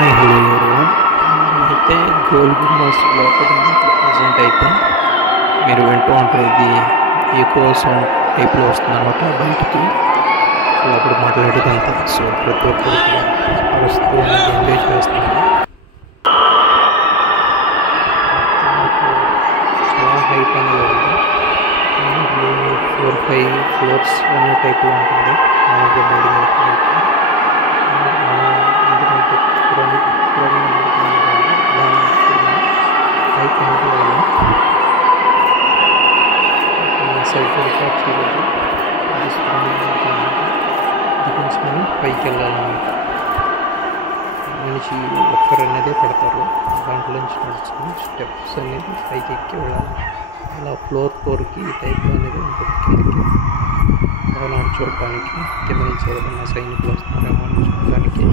Hi hello everyone. అయితే goal గుంబాస్ లోపల present అయితే మీరు వింటూ ఉంటారు, ఇది ఈకో సౌండ్ టైప్లో వస్తుంది అనమాట బయటికి లోపల మాట్లాడేదంతా. సో ప్రతి ఒక్కరు కూడా అరుస్తూ అనేది ఎంజాయ్ చేస్తున్నారు. చాలా హైట్ అనేది ఉంది, 4-5 ఫ్లోర్స్ అనే టైప్లో ఉంటుంది మనకి బిల్డింగ్. దిగించుకొని పైకి వెళ్ళాలన్నమాట. మనిషి ఒక్కరు అనేదే పెడతారు, దాంట్లో నుంచి నడుచుకొని స్టెప్స్ అనేది పైకి ఎక్కి వెళ్ళాలి. అలా ఫ్లోర్కి ఈ టైప్లో అనేది ఉంటుంది. కిందకి భవనాలు చూడటానికి, కింద నుంచి ఏదైనా సైనికులు వస్తున్నారేమో అని చూడడానికి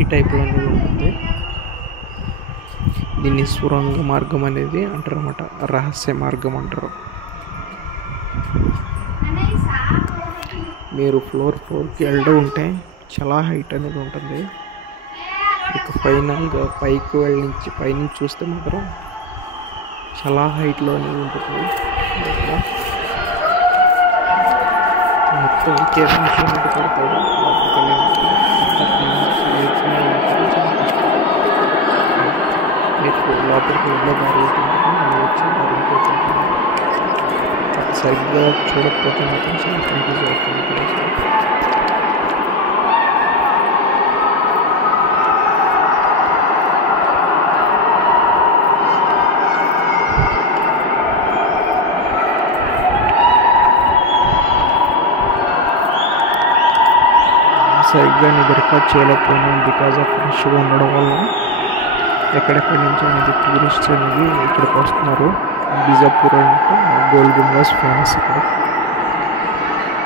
ఈ టైప్లో అనేది ఉంటుంది. దీన్ని సురంగ మార్గం అనేది అంటారు అన్నమాట, రహస్య మార్గం అంటారు. మీరు ఫ్లోర్కి వెళ్ళడం ఉంటే చాలా హైట్ అనేది ఉంటుంది. ఇక ఫైనల్గా పైనుంచి చూస్తే మాత్రం చాలా హైట్లో అనేది ఉంటుంది. మొత్తం కేటాయించినట్టు పడతాడు. మీకు లోపలికి వెళ్ళే దారి సరిగ్గా చూడకపోతే మాత్రం చాలా కన్ఫ్యూజ్ అవుతుంది. సరిగ్గా నేను రికార్డ్ చేయలేకపోయినాను బికాజ్ ఆఫ్ రష్గా ఉండడం వల్ల. ఎక్కడెక్కడి నుంచి అనేది టూరిస్ట్ అనేది ఇక్కడికి వస్తున్నారు. బిజాపూర్ అంటే గోల్ గుంబాస్ ఫేమస్. ఇక్కడ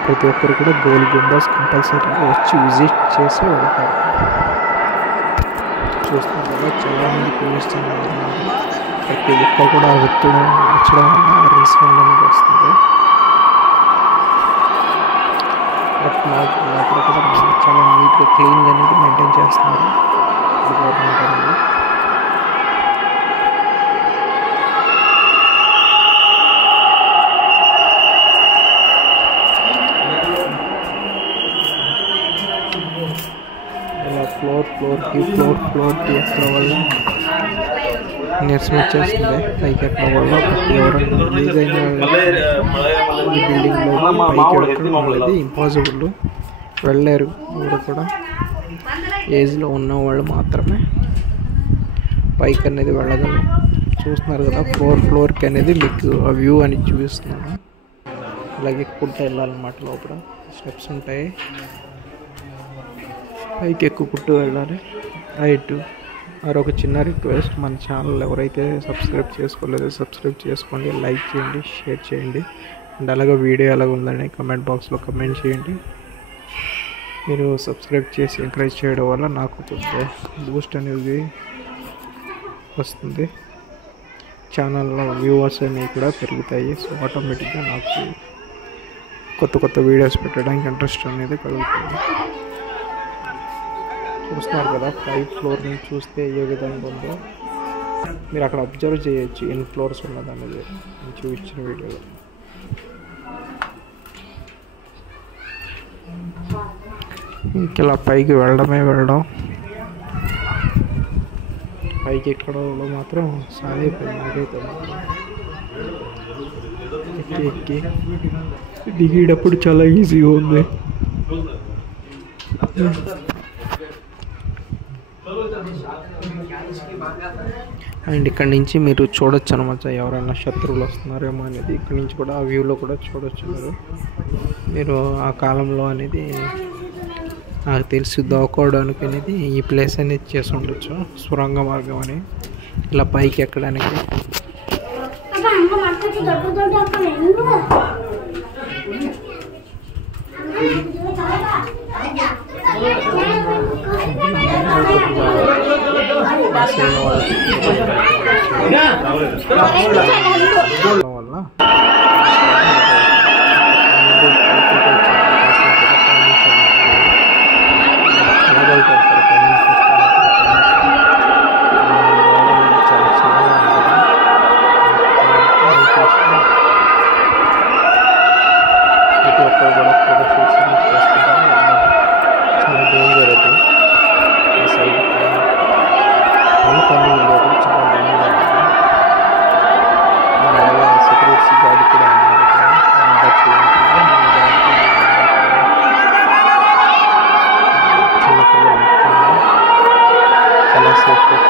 ప్రతి ఒక్కరు కూడా గోల్ గుంబాస్ కంపల్సరీగా వచ్చి విజిట్ చేసి వెళ్తారు. చూస్తున్నారు కదా, చాలామంది టూరిస్ట్ అనేది ప్రతి ఒక్కరు కూడా వచ్చడం వల్ల రీసౌండ్ అనేది వస్తుంది. బట్ మాకు లోపల కూడా చాలా నీట్గా క్లీన్గా అనేది మెయింటైన్ చేస్తున్నారు గవర్నమెంట్ అనేది. ఇలా ఫ్లోర్కి ఎక్కడం వల్ల నీరసం వచ్చేస్తుంది. పైకి ఎక్కడం వల్ల ఎవరైనా రిలీజ్ అయిన ఈ బిల్డింగ్లో పైకి ఎక్కడం అనేది ఇంపాసిబుల్, వెళ్ళలేరు. ఎవరు కూడా ఏజ్లో ఉన్నవాళ్ళు మాత్రమే పైకి అనేది వెళ్ళగలరు. చూస్తున్నారు కదా, ఫ్లోర్కి అనేది మీకు ఆ వ్యూ అని చూపిస్తున్నాను. అలాగే ఎక్కుంటే వెళ్ళాలన్నమాట. లోపల స్టెప్స్ ఉంటాయి, పైకి ఎక్కుకుంటూ వెళ్ళాలి. రైట్. మరొక చిన్న రిక్వెస్ట్, మన ఛానల్ ఎవరైతే సబ్స్క్రైబ్ చేసుకోలేదో సబ్స్క్రైబ్ చేసుకోండి, లైక్ చేయండి, షేర్ చేయండి. అండ్ అలాగే వీడియో ఎలాగ ఉందని కమెంట్ బాక్స్లో కమెంట్ చేయండి. మీరు సబ్స్క్రైబ్ చేసి ఎంకరేజ్ చేయడం వల్ల నాకు కొంచెం బూస్ట్ అనేది వస్తుంది. ఛానల్లో వ్యూవర్స్ అనేవి కూడా పెరుగుతాయి. సో ఆటోమేటిక్గా నాకు కొత్త వీడియోస్ పెట్టడానికి ఇంట్రెస్ట్ అనేది కలుగుతుంది. చూస్తున్నారు కదా, 5 ఫ్లోర్ నుంచి చూస్తే ఏ విధంగా ఉందో మీరు అక్కడ అబ్జర్వ్ చేయొచ్చు, ఎన్ని ఫ్లోర్స్ ఉన్నది అనేది నేను చూపించిన వీడియోలో. ఇలా పైకి వెళ్ళడం పైకి ఎక్కడంలో మాత్రం సాగైపోయింది నాకైతే. ఎక్కి దిగేటప్పుడు చాలా ఈజీగా ఉంది. అండ్ ఇక్కడ నుంచి మీరు చూడొచ్చు అనమాట, ఎవరైనా శత్రువులు వస్తున్నారేమో అనేది. ఇక్కడ నుంచి కూడా ఆ వ్యూలో కూడా చూడొచ్చు. మీరు ఆ కాలంలో అనేది నాకు తెలిసి దాక్కోవడానికి అనేది ఈ ప్లేస్ అనేది చేసి ఉండొచ్చు, సురంగ మార్గం అని. ఇలా పైకి ఎక్కడానికి వల్ల ఓకే